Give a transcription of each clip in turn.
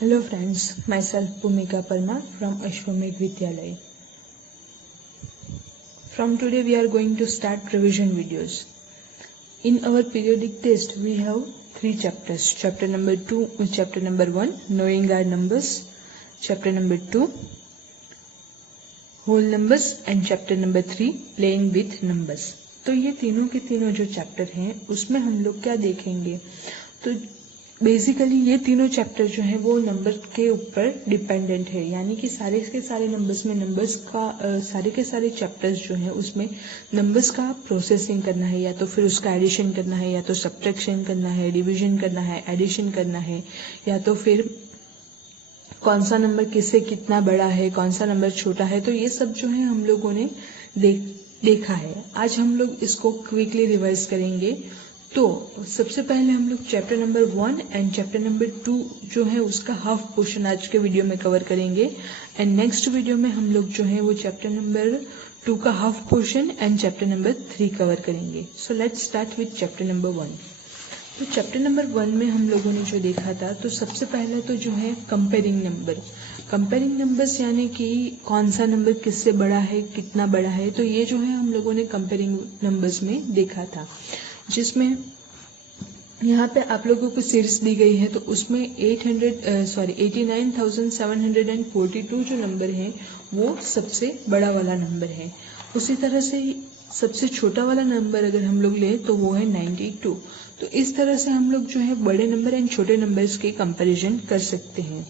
Hello friends, myself Bhumika Parmar from Ashwamedh Vidyalaya. From today we are going to start revision videos. In our periodic test we have 3 chapters. Chapter number 1, knowing our numbers. Chapter number 2, whole numbers, and chapter number 3, playing with numbers. तो ये तीनों के तीनों जो chapter हैं उसमें हम लोग क्या देखेंगे, तो बेसिकली ये तीनों चैप्टर जो है वो नंबर के ऊपर डिपेंडेंट है, यानी कि सारे के सारे नंबर्स में नंबर्स का सारे के सारे चैप्टर्स जो है उसमें नंबर्स का प्रोसेसिंग करना है, या तो फिर उसका एडिशन करना है, या तो सब्ट्रैक्शन करना है, डिवीजन करना है, एडिशन करना है, या तो फिर कौन सा नंबर किससे कितना बड़ा है, कौन सा नंबर छोटा है। तो ये सब जो है हम लोगों ने देखा है। आज हम लोग इसको क्विकली रिवाइज करेंगे। तो सबसे पहले हम लोग chapter number 1 and chapter number 2 जो है उसका हाफ पोर्शन आज के वीडियो में कवर करेंगे, एंड नेक्स्ट वीडियो में हम लोग जो है वो चैप्टर नंबर 2 का half portion and chapter number 3 cover करेंगे। So let's start with chapter number 1। तो चैप्टर नंबर 1 में हम लोगों ने जो देखा था, तो सबसे पहले तो जो है कंपेयरिंग नंबर्स, यानी कि कौन सा नंबर किससे बड़ा है, कितना बड़ा है। तो ये जो है हम लोगों ने कंपेयरिंग नंबर्स में देखा था, जिसमें यहाँ पे आप लोगों को सीरीज दी गई है। तो उसमें 89,742 जो नंबर है वो सबसे बड़ा वाला नंबर है। उसी तरह से सबसे छोटा वाला नंबर अगर हम लोग लें तो वो है 92। तो इस तरह से हम लोग जो है बड़े नंबर एंड छोटे नंबर्स के कंपैरिजन कर सकते हैं।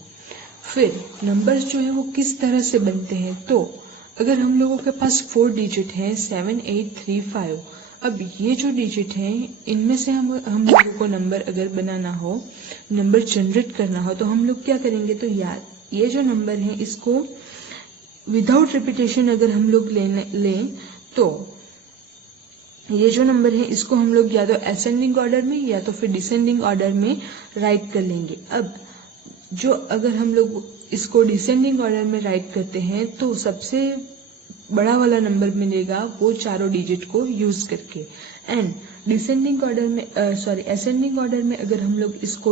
फिर नंबर्स जो है वो किस तरह से बनते हैं, तो अगर हम लोगों के पास 4 डिजिट हैं 7, 8, 3, 5। अब ये जो डिजिट हैं इनमें से हम लोगों को नंबर अगर बनाना हो, नंबर जनरेट करना हो, तो हम लोग क्या करेंगे, तो यार ये जो नंबर है इसको विदाउट रिपीटेशन अगर हम लोग लें तो ये जो नंबर है इसको हम लोग या तो असेंडिंग ऑर्डर में या तो फिर डिसेंडिंग ऑर्डर में राइट कर लेंगे। अब जो अगर हम लोग इसको डिसेंडिंग ऑर्डर में राइट करते हैं तो सबसे बड़ा वाला नंबर मिलेगा वो चारों डिजिट को यूज करके, एंड डिसेंडिंग ऑर्डर में असेंडिंग ऑर्डर में अगर हम लोग इसको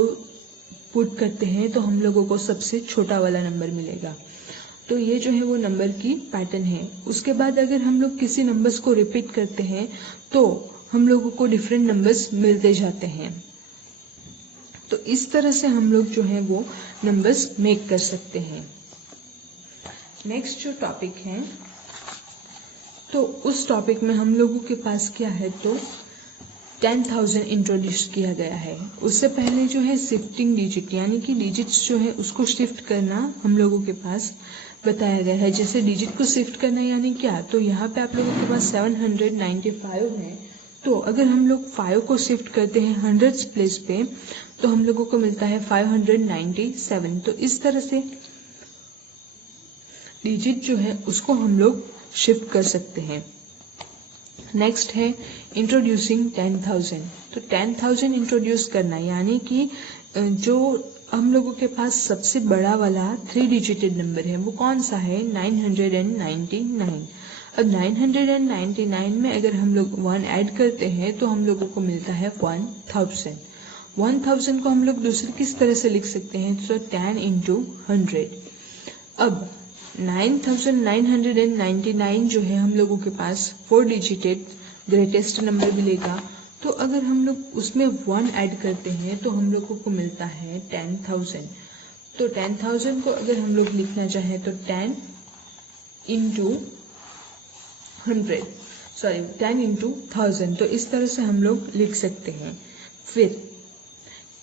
पुट करते हैं तो हम लोगों को सबसे छोटा वाला नंबर मिलेगा। तो ये जो है वो नंबर की पैटर्न है। उसके बाद अगर हम लोग किसी नंबर्स को रिपीट करते हैं तो हम लोगों को डिफरेंट नंबर्स मिलते जाते हैं। तो इस तरह से हम लोग जो है वो नंबर्स मेक कर सकते हैं। नेक्स्ट जो टॉपिक है, तो उस टॉपिक में हम लोगों के पास क्या है, तो 10,000 इंट्रोड्यूस किया गया है। उससे पहले जो है शिफ्टिंग डिजिट, यानी कि डिजिट्स जो है उसको शिफ्ट करना हम लोगों के पास बताया गया है। जैसे डिजिट को शिफ्ट करना यानी क्या, तो यहाँ पे आप लोगों के पास 795 है। तो अगर हम लोग 5 को शिफ्ट करते हैं 100 प्लेस पे तो हम लोगों को मिलता है 597। तो इस तरह से डिजिट जो है उसको हम लोग शिफ्ट कर सकते हैं। नेक्स्ट है इंट्रोड्यूसिंग 10,000। तो 10,000 इंट्रोड्यूस करना यानी कि जो हम लोगों के पास सबसे बड़ा वाला 3 डिजिटेड नंबर है वो कौन सा है, 999। अब 999 में अगर हम लोग 1 ऐड करते हैं तो हम लोगों को मिलता है 1000। 1000 को हम लोग दूसरी किस तरह से लिख सकते हैं, तो 10 into 100। अब 9,999 जो है हम लोगों के पास 4 डिजिटेड ग्रेटेस्ट नंबर मिलेगा। तो अगर हम लोग उसमें 1 ऐड करते हैं तो हम लोगों को मिलता है 10,000। तो 10,000 को अगर हम लोग लिखना चाहें तो 10 into 1000। तो इस तरह से हम लोग लिख सकते हैं। फिर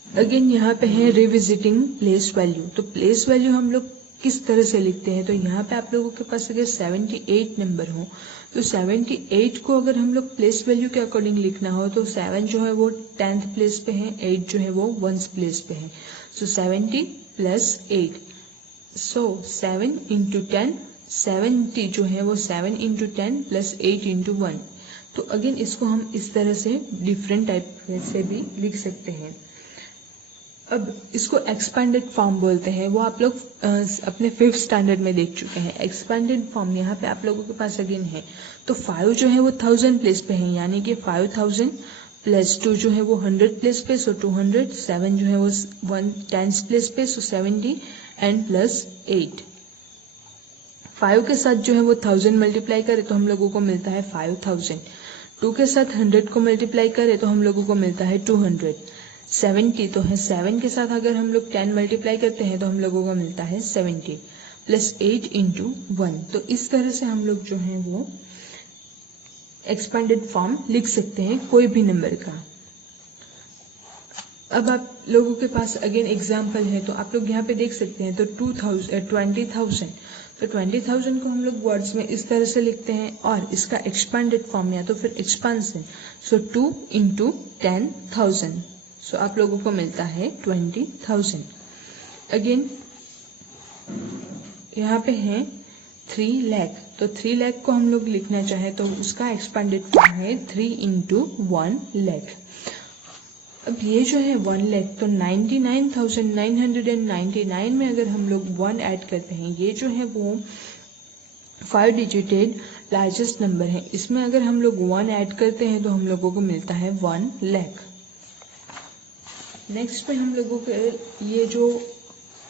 अगेन यहाँ पे है रिविजिटिंग प्लेस वैल्यू। तो प्लेस वैल्यू हम लोग किस तरह से लिखते हैं, तो यहाँ पे आप लोगों के पास अगर 78 नंबर हो तो 78 को अगर हम लोग प्लेस वैल्यू के अकॉर्डिंग लिखना हो तो 7 जो है वो 10th प्लेस पे है, 8 जो है वो 1st प्लेस पे है। सो 70 + 8, सो 7 into 10, 70 जो है वो 7 into 10 + 8 into 1। तो अगेन इसको हम इस तरह से डिफरेंट टाइप से भी लिख सकते हैं। अब इसको एक्सपेंडेड फॉर्म बोलते हैं, वो आप लोग अपने 5th स्टैंडर्ड में देख चुके हैं। एक्सपेंडेड फॉर्म यहाँ पे आप लोगों के पास अगेन है। तो 5 जो है वो 1000 प्लेस पे है, यानी कि 5000 प्लस 2 जो है वो 100 प्लेस पे सो 200, 7 जो है वो 1 10 प्लेस पे सो 70 एंड प्लस 8। 5 के साथ जो है वो 1000 मल्टीप्लाई करे तो हम लोगों को मिलता है 5000। 2 के साथ 100 को मल्टीप्लाई करे तो हम लोगों को मिलता है 200। 70 तो है 7 के साथ अगर हम लोग 10 मल्टीप्लाई करते हैं तो हम लोगों को मिलता है 70 प्लस 8 इंटू 1। तो इस तरह से हम लोग जो है वो एक्सपेंडेड फॉर्म लिख सकते हैं कोई भी नंबर का। अब आप लोगों के पास अगेन एग्जाम्पल है तो आप लोग यहाँ पे देख सकते हैं। तो 20,000 तो 20,000 को हम लोग वर्ड्स में इस तरह से लिखते हैं और इसका एक्सपेंडेड फॉर्म या तो फिर एक्सपांसन सो 2 इंटू 10,000 सो आप लोगों को मिलता है 20,000। अगेन यहाँ पे है 3 लाख तो 3 लाख को हम लोग लिखना चाहे तो उसका एक्सपेंडेड फॉर्म है 3 इंटू 1 लाख। अब ये जो है 1 लाख तो 99,999 में अगर हम लोग 1 ऐड करते हैं, ये जो है वो 5 डिजिटेड लार्जेस्ट नंबर है, इसमें अगर हम लोग 1 ऐड करते हैं तो हम लोगों को मिलता है 1 लाख। नेक्स्ट पे हम लोगों के ये जो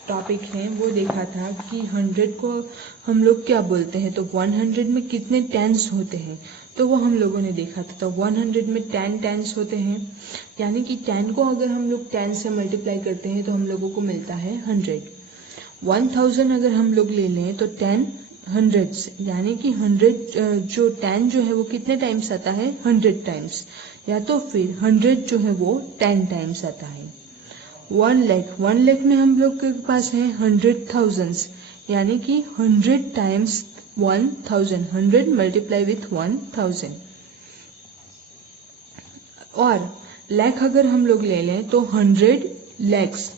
टॉपिक है वो देखा था कि 100 को हम लोग क्या बोलते हैं, तो 100 में कितने टेंस होते हैं तो वो हम लोगों ने देखा था। तो 100 में 10 टेंस होते हैं, यानी कि 10 को अगर हम लोग 10 से मल्टीप्लाई करते हैं तो हम लोगों को मिलता है 100। 1000 अगर हम लोग ले लें तो 10 हंड्रेड्स, यानी कि 100 जो 10 जो है वो कितने टाइम्स आता है 100 टाइम्स, या तो फिर 100 जो है वो 10 टाइम्स आता है। 1 लाख में हम लोग के पास है 100,000, यानी कि 100 टाइम्स 1000, 100 मल्टीप्लाई विथ 1000। और लाख अगर हम लोग ले लें तो 100 lakhs,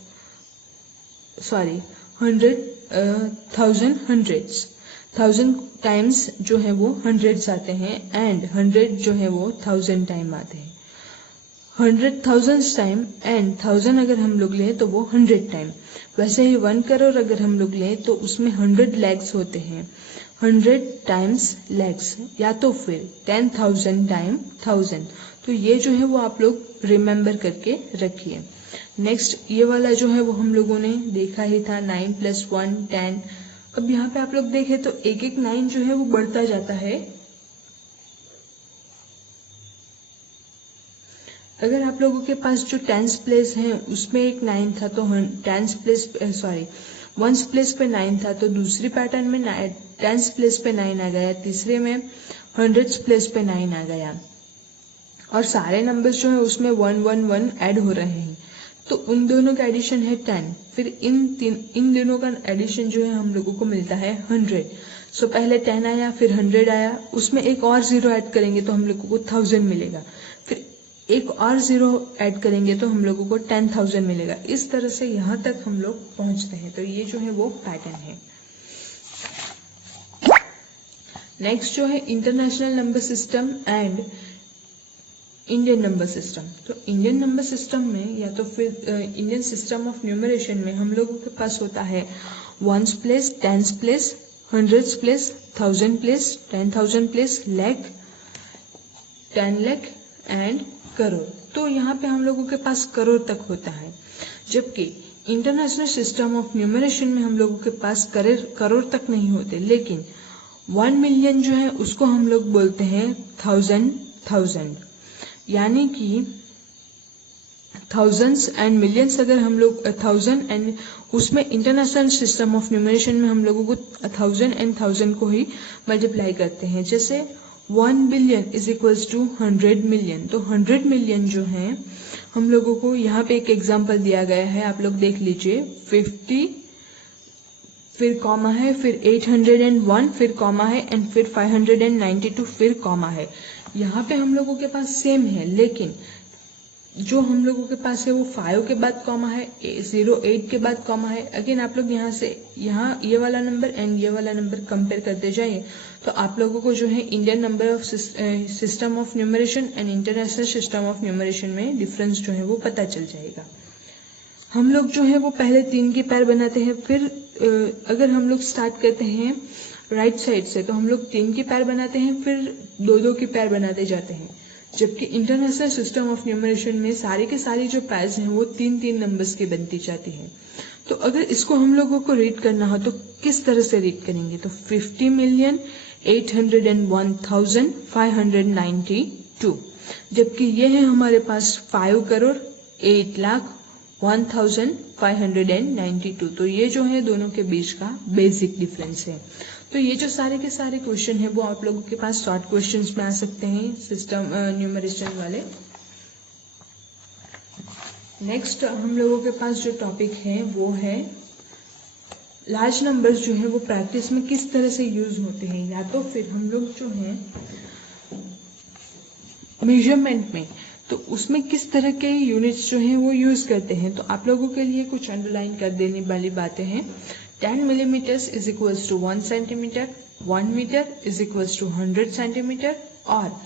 सॉरी 100,000 हंड्रेड्स, 1000 टाइम्स जो है वो हंड्रेड्स आते हैं एंड 100 जो है वो 1000 टाइम आते हैं। 100,000 टाइम एंड 1000 अगर हम लोग लें तो वो 100 टाइम। वैसे ही 1 करोड़ अगर हम लोग लें तो उसमें 100 lakhs होते हैं, 100 टाइम्स lakhs, या तो फिर 10,000 टाइम 1000। तो ये जो है वो आप लोग रिमेम्बर करके रखिए। नेक्स्ट ये वाला जो है वो हम लोगों ने देखा ही था, 9 + 1 10। अब यहाँ पे आप लोग देखें तो एक एक 9 जो है वो बढ़ता जाता है। अगर आप लोगों के पास जो 10th प्लेस है उसमें एक 9 था तो 10th place sorry 1st place पे 9 था, तो दूसरी पैटर्न में 10th प्लेस पे 9 आ गया, तीसरे में 100th प्लेस पे 9 आ गया, और सारे नंबर्स जो है उसमें 1 1 1 ऐड हो रहे हैं, तो उन दोनों का एडिशन है 10। फिर इन दोनों का एडिशन जो है हम लोगों को मिलता है 100। सो पहले 10 आया फिर 100 आया, उसमें एक और 0 ऐड करेंगे तो हम लोगों को 1000 मिलेगा, फिर एक और 0 ऐड करेंगे तो हम लोगों को 10,000 मिलेगा। इस तरह से यहाँ तक हम लोग पहुँचते हैं। तो ये जो है वो पैटर्न है। नेक्स्ट जो है international number system and Indian number system. तो इंडियन नंबर सिस्टम में या तो फिर इंडियन सिस्टम ऑफ न्यूमरेशन में हम लोगों के पास होता है 1s place, 10s place, 100s place, 1000 place, 10,000 place, lakh, 10 lakh and crore. तो यहाँ पे हम लोगों के पास करोड़ तक होता है, जबकि इंटरनेशनल सिस्टम ऑफ न्यूमरेशन में हम लोगों के पास करोड़ तक नहीं होते, लेकिन 1 मिलियन जो है उसको हम लोग बोलते हैं 1000, यानी कि थाउजेंड्स एंड मिलियंस अगर हम लोग 1000 एंड उसमें इंटरनेशनल सिस्टम ऑफ न्यूमरेशन में हम लोगों को 1000 एंड 1000 को ही मल्टीप्लाई करते हैं। जैसे 1 billion is equals to 100 million. तो 100 मिलियन जो है हम लोगों को यहाँ पे एक एग्जांपल दिया गया है, आप लोग देख लीजिए। 50 फिर कॉमा है, फिर 801 फिर कॉमा है एंड फिर 592 फिर कॉमा है। यहाँ पे हम लोगों के पास सेम है, लेकिन जो हम लोगों के पास है वो 5 के बाद कॉमा है, 08 के बाद कॉमा है। अगेन आप लोग यहाँ से यहाँ ये वाला नंबर एंड ये वाला नंबर कंपेयर करते जाइए तो आप लोगों को जो है Indian number of system of numeration and international system of numeration में डिफरेंस जो है वो पता चल जाएगा। हम लोग जो है वो पहले 3 के पैर बनाते हैं, फिर अगर हम लोग स्टार्ट करते हैं राइट साइड से तो हम लोग 3 के पैर बनाते हैं, फिर 2 के पैर बनाते जाते हैं। जबकि इंटरनेशनल सिस्टम ऑफ न्यूमरेशन में सारे के सारे जो पैर्स हैं वो 3-3 नंबर्स की बनती जाती हैं। तो अगर इसको हम लोगों को रीड करना हो तो किस तरह से रीड करेंगे, तो 50,801,592, जबकि ये है हमारे पास 5,08,01,592। तो ये जो है दोनों के बीच का बेसिक डिफरेंस है। तो ये जो सारे के सारे क्वेश्चन है वो आप लोगों के पास शॉर्ट क्वेश्चंस में आ सकते हैं सिस्टम न्यूमरेशन वाले। नेक्स्ट हम लोगों के पास जो टॉपिक है वो है लार्ज नंबर्स जो है वो प्रैक्टिस में किस तरह से यूज होते हैं, या तो फिर हम लोग जो है मेजरमेंट में तो उसमें किस तरह के यूनिट्स जो हैं वो यूज करते हैं। तो आप लोगों के लिए कुछ अंडरलाइन कर देने वाली बातें हैं। 10 millimetres is equals to 1 centimetre, 1 metre is equals to 100 centimetre और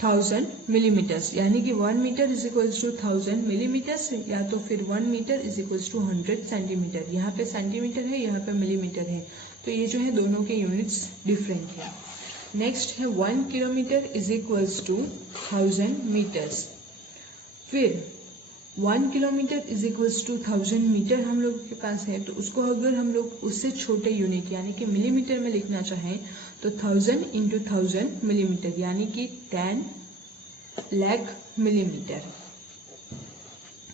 1000 मिलीमीटर्स, यानी कि 1 metre is equals to 1000 millimetres, या तो फिर 1 metre is equals to 100 centimetre. यहाँ पे सेंटीमीटर है, यहाँ पे मिलीमीटर है, तो ये जो है दोनों के यूनिट्स डिफरेंट है। नेक्स्ट है 1 kilometre is equals to 1000 metres. फिर 1 kilometre is equals to 1000 metre हम लोग के पास है, तो उसको अगर हम लोग उससे छोटे यूनिट यानी कि मिलीमीटर में लिखना चाहें तो 1000 इंटू 1000 मिलीमीटर, यानी कि 10 lakh millimetre.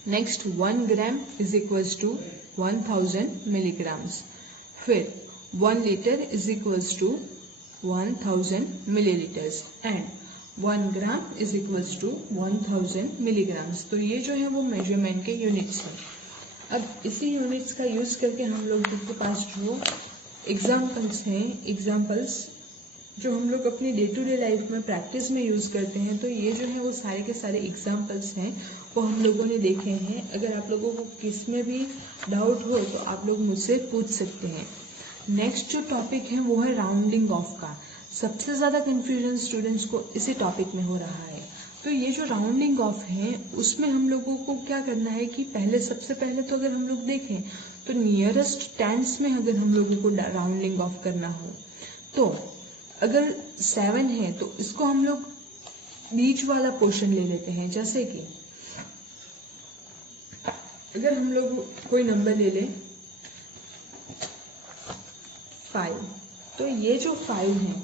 Next 1 gram is equals to 1000 milligrams. फिर 1 litre is equals to 1000 millilitres and 1 gram is equals to 1000 milligrams. तो ये जो है वो मेजरमेंट के यूनिट्स हैं। अब इसी यूनिट्स का यूज करके हम लोग के पास जो एग्जाम्पल्स हैं, एग्जाम्पल्स जो हम लोग अपनी डे टू डे लाइफ में प्रैक्टिस में यूज करते हैं, तो ये जो है वो सारे के सारे एग्जाम्पल्स हैं वो हम लोगों ने देखे हैं। अगर आप लोगों को किस में भी डाउट हो तो आप लोग मुझसे पूछ सकते हैं। नेक्स्ट जो टॉपिक है वो है राउंडिंग ऑफ का। सबसे ज़्यादा कन्फ्यूजन स्टूडेंट्स को इसी टॉपिक में हो रहा है। तो ये जो राउंडिंग ऑफ है उसमें हम लोगों को क्या करना है कि सबसे पहले तो अगर हम लोग देखें तो नियरेस्ट टेंस में अगर हम लोगों को राउंडिंग ऑफ करना हो तो अगर 7 है तो इसको हम लोग बीच वाला पोर्शन ले लेते हैं। जैसे कि अगर हम लोग कोई नंबर ले लें 5, तो ये जो 5 है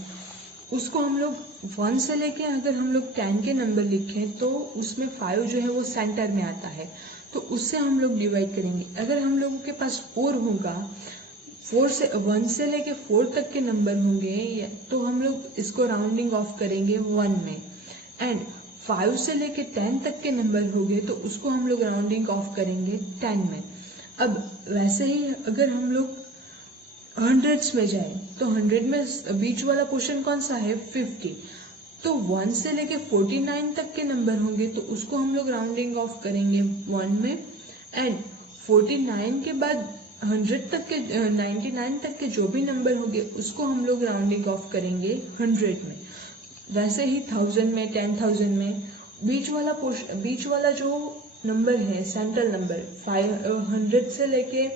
उसको हम लोग 1 से लेके अगर हम लोग 10 के नंबर लिखें तो उसमें 5 जो है वो सेंटर में आता है, तो उससे हम लोग डिवाइड करेंगे। अगर हम लोगों के पास 4 होगा, 1 से लेके 4 तक के नंबर होंगे तो हम लोग इसको राउंडिंग ऑफ करेंगे 1 में, एंड 5 से लेके 10 तक के नंबर होंगे तो उसको हम लोग राउंडिंग ऑफ करेंगे 10 में। अब वैसे ही अगर हम लोग हंड्रेड्स में जाए तो 100 में बीच वाला पोर्शन कौन सा है 50, तो 1 से लेके 49 तक के नंबर होंगे तो उसको हम लोग राउंडिंग ऑफ करेंगे 1 में, एंड 49 के बाद 100 तक के 99 तक के जो भी नंबर होंगे उसको हम लोग राउंडिंग ऑफ करेंगे 100 में। वैसे ही 1000 में 10,000 में बीच वाला जो नंबर है सेंट्रल नंबर 500 से लेके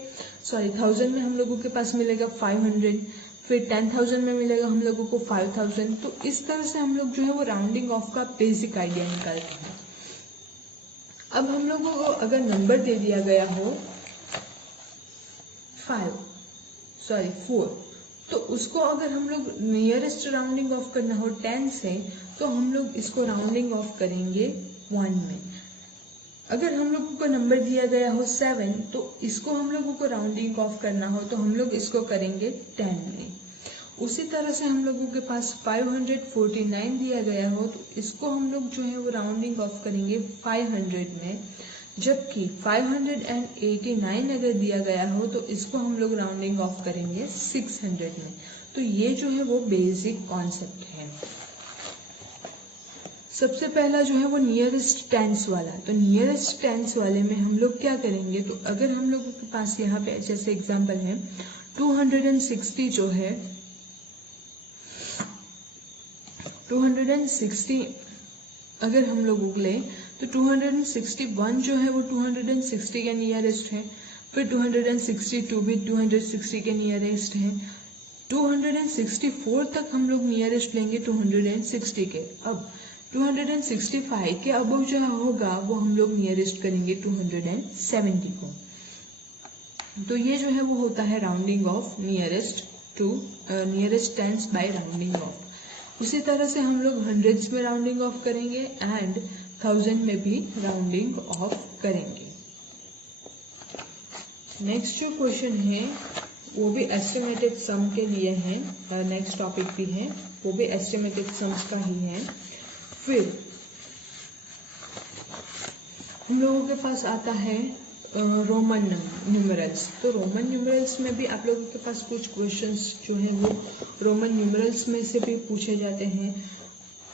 1000 में हम लोगों के पास मिलेगा 500, फिर 10,000 में मिलेगा हम लोगों को 5000। तो इस तरह से हम लोग जो है वो राउंडिंग ऑफ का बेसिक आइडिया निकालते हैं। अब हम लोगों को अगर नंबर दे दिया गया हो 4, तो उसको अगर हम लोग नियरेस्ट राउंडिंग ऑफ करना हो 10 से तो हम लोग इसको राउंडिंग ऑफ करेंगे 1 में। अगर हम लोगों को नंबर दिया गया हो 7 तो इसको हम लोगों को राउंडिंग ऑफ करना हो तो हम लोग इसको करेंगे 10 में। उसी तरह से हम लोगों के पास 549 दिया गया हो तो इसको हम लोग जो है वो राउंडिंग ऑफ करेंगे 500 में, जबकि 589 अगर दिया गया हो तो इसको हम लोग राउंडिंग ऑफ करेंगे 600 में। तो ये जो है वो बेसिक कॉन्सेप्ट है। सबसे पहला जो है वो नियरेस्ट टेंस वाला, तो नियरेस्ट टेंस वाले में हम लोग क्या करेंगे, तो अगर हम लोगों के पास यहाँ पे जैसे एग्जांपल है 260 जो है 260 अगर हम लोग ले तो 261 जो है वो 260 के नियरेस्ट है, फिर 262 भी 260 के नियरेस्ट है, 264 तक हम लोग नियरेस्ट लेंगे 260 के। अब 265 के अबव जो होगा वो हम लोग नियरेस्ट करेंगे 270 को। तो ये जो है वो होता है rounding off nearest to nearest tens by rounding off. उसी तरह से हम लोग हंड्रेड्स में राउंडिंग ऑफ करेंगे एंड 1000 में भी राउंडिंग ऑफ करेंगे। नेक्स्ट जो क्वेश्चन है वो भी एस्टिमेटेड सम के लिए है, नेक्स्ट टॉपिक भी है, वो भी एस्टिमेटेड सम्स का ही है। फिर हम लोगों के पास आता है रोमन न्यूमरल्स। तो रोमन न्यूमरल्स में भी आप लोगों के पास कुछ क्वेश्चंस जो हैं वो रोमन न्यूमरल्स में से भी पूछे जाते हैं।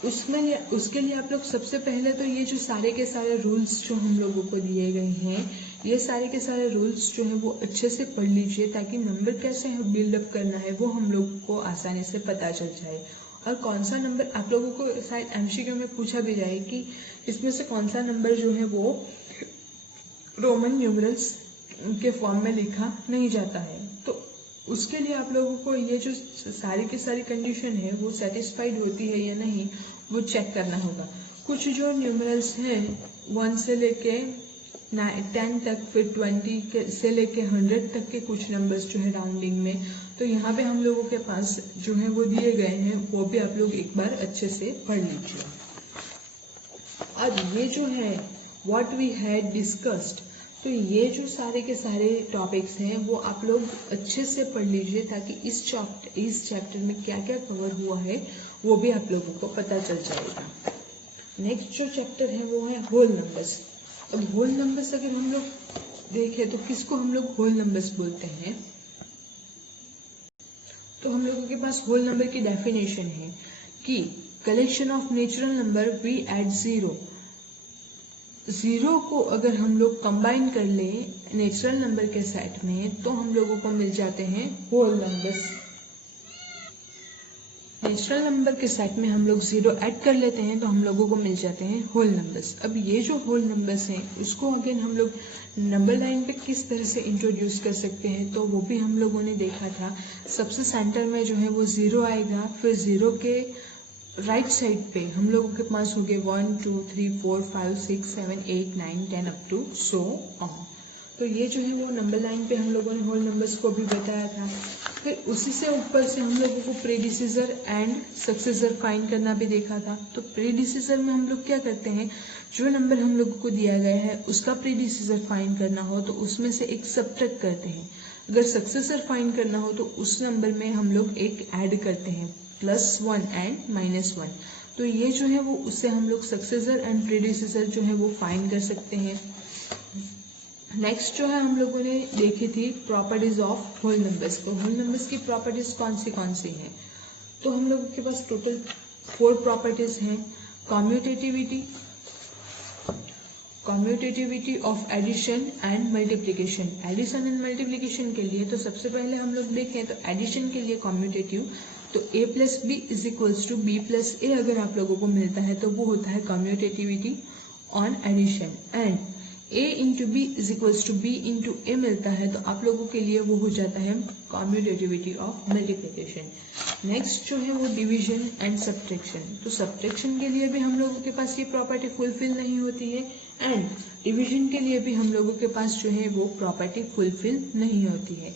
उसके लिए आप लोग सबसे पहले तो ये जो सारे के सारे रूल्स जो हम लोगों को दिए गए हैं, ये सारे के सारे रूल्स जो हैं वो अच्छे से पढ़ लीजिए ताकि नंबर कैसे बिल्डअप करना है वो हम लोगों को आसानी से पता चल जाए। और कौन सा नंबर आप लोगों को शायद एमसीक्यू में पूछा भी जाए कि इसमें से कौन सा नंबर जो है वो रोमन न्यूमरल्स के फॉर्म में लिखा नहीं जाता है। तो उसके लिए आप लोगों को ये जो सारी की सारी कंडीशन है वो सेटिस्फाइड होती है या नहीं वो चेक करना होगा। कुछ जो न्यूमरल्स हैं 1 से लेके 10 तक, फिर 20 से लेके 100 तक के कुछ नंबर्स जो है राउंडिंग में, तो यहाँ पे हम लोगों के पास जो है वो दिए गए हैं, वो भी आप लोग एक बार अच्छे से पढ़ लीजिए। अब ये जो है व्हाट वी हैड डिस्कस्ड, तो ये जो सारे के सारे टॉपिक्स हैं वो आप लोग अच्छे से पढ़ लीजिए ताकि इस चैप्टर में क्या क्या कवर हुआ है वो भी आप लोगों को पता चल जाएगा। नेक्स्ट जो चैप्टर है वो है होल नंबर्स। अब होल नंबर्स अगर हम लोग देखें तो किसको हम लोग होल नंबर्स बोलते हैं, तो हम लोगों के पास होल नंबर की डेफिनेशन है कि collection of natural number we at zero. Zero को अगर हम लोग कंबाइन कर ले नेचुरल नंबर के सेट में तो हम लोगों को मिल जाते हैं होल नंबर्स। नेचुरल नंबर के सेट में हम लोग जीरो ऐड कर लेते हैं तो हम लोगों को मिल जाते हैं होल नंबर्स। अब ये जो होल नंबर्स हैं उसको अगेन हम लोग नंबर लाइन पे किस तरह से इंट्रोड्यूस कर सकते हैं तो वो भी हम लोगों ने देखा था। सबसे सेंटर में जो है वो जीरो आएगा, फिर जीरो के राइट साइड पे हम लोगों के पास हो गए 1 2 3 4 5 6 7 8 9 10 अप टू सो ऑन। तो ये जो है वो नंबर लाइन पे हम लोगों ने होल नंबर्स को भी बताया था। फिर उसी से ऊपर से हम लोगों को प्रीडिसीजर एंड सक्सेसर फाइंड करना भी देखा था। तो प्रीडिसीजर में हम लोग क्या करते हैं, जो नंबर हम लोगों को दिया गया है उसका प्रीडिसीजर फाइंड करना हो तो उसमें से एक सब्ट्रैक्ट करते हैं। अगर सक्सेसर फाइंड करना हो तो उस नंबर में हम लोग एक ऐड करते हैं, +1 एंड -1। तो ये जो है वो उससे हम लोग सक्सेसर एंड प्रीडिसीजर जो है वो फाइंड कर सकते हैं। नेक्स्ट जो है हम लोगों ने देखी थी प्रॉपर्टीज ऑफ होल नंबर्स। तो होल नंबर्स की प्रॉपर्टीज कौन सी हैं, तो हम लोगों के पास टोटल 4 प्रॉपर्टीज हैं। Commutativity of addition and multiplication. Addition and multiplication के लिए तो सबसे पहले हम लोग देखें तो एडिशन के लिए कम्यूटेटिव, तो a plus B is equals to B plus A अगर आप लोगों को मिलता है तो वो होता है commutativity on addition. And a into B is equals to B into A मिलता है तो आप लोगों के लिए वो हो जाता है कम्यूटेटिविटी ऑफ मल्टीप्लिकेशन। नेक्स्ट जो है वो डिवीजन एंड सब्ट्रैक्शन। तो सब्ट्रैक्शन के लिए भी हम लोगों के पास ये प्रॉपर्टी फुलफिल नहीं होती है एंड डिवीजन के लिए भी हम लोगों के पास जो है वो प्रॉपर्टी फुलफिल नहीं होती है।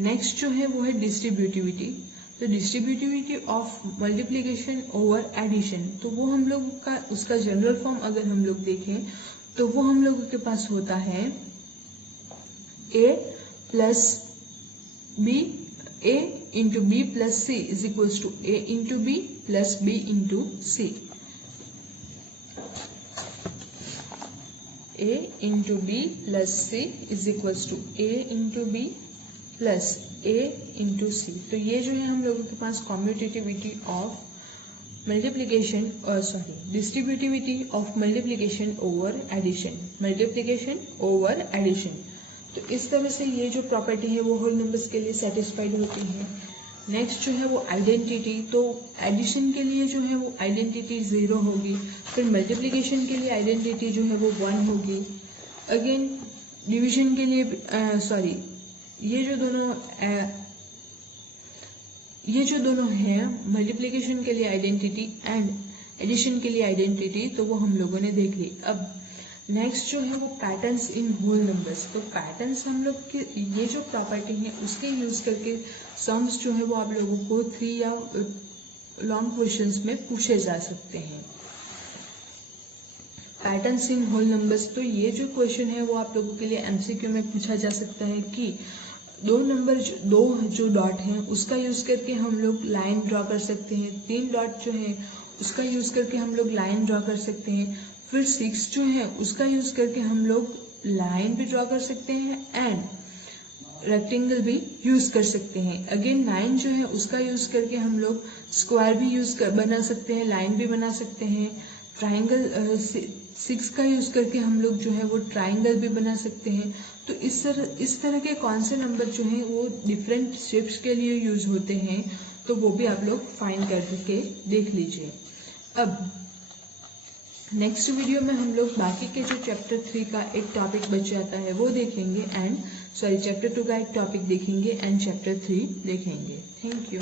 नेक्स्ट जो है वो है डिस्ट्रीब्यूटिविटी। तो distributivity of multiplication over addition, तो वो हम लोग का उसका जनरल फॉर्म अगर हम लोग देखें तो वो हम लोगों के पास होता है a plus B, a into B plus C is equals to a into B plus B into C. a into B plus C is equals to a into B plus a into C. तो ये जो है हम लोगों के पास commutativity of multiplication distributivity of multiplication over addition. तो इस तरह से ये जो प्रॉपर्टी है वो होल नंबर्स के लिए सेटिस्फाइड होती है। नेक्स्ट जो है वो आइडेंटिटी। तो एडिशन के लिए जो है वो आइडेंटिटी 0 होगी, फिर मल्टीप्लिकेशन के लिए आइडेंटिटी जो है वो 1 होगी। अगेन डिवीजन के लिए ये जो दोनों हैं मल्टीप्लिकेशन के लिए आइडेंटिटी एंड एडिशन के लिए आइडेंटिटी, तो वो हम लोगों ने देख ली। अब नेक्स्ट जो है वो पैटर्न्स इन होल नंबर्स। तो पैटर्न्स हम लोग के ये जो प्रॉपर्टी है उसके यूज़ करके सम्स जो है वो आप लोगों को 3 या लॉन्ग क्वेश्चंस में पूछे जा सकते हैं। पैटर्न्स इन होल नंबर्स, तो ये जो क्वेश्चन है वो आप लोगों के लिए एमसीक्यू में पूछा जा सकता है कि दो जो डॉट हैं उसका यूज़ करके हम लोग लाइन ड्रॉ कर सकते हैं, 3 डॉट जो है उसका यूज़ करके हम लोग लाइन ड्रॉ कर सकते हैं, फिर 6 जो है उसका यूज़ करके हम लोग लाइन भी ड्रॉ कर सकते हैं एंड रेक्टेंगल भी यूज़ कर सकते हैं। अगेन 9 जो है उसका यूज़ करके हम लोग स्क्वायर भी बना सकते हैं, लाइन भी बना सकते हैं। ट्राइंगल 6 का यूज़ करके हम लोग जो है वो ट्राइंगल भी बना सकते हैं। तो इस तरह के कौन से नंबर जो हैं वो डिफरेंट शेप्स के लिए यूज़ होते हैं, तो वो भी आप लोग फाइंड करके देख लीजिए। अब नेक्स्ट वीडियो में हम लोग बाकी के जो चैप्टर 3 का एक टॉपिक बच जाता है वो देखेंगे चैप्टर 2 का एक टॉपिक देखेंगे एंड चैप्टर 3 देखेंगे। Thank you.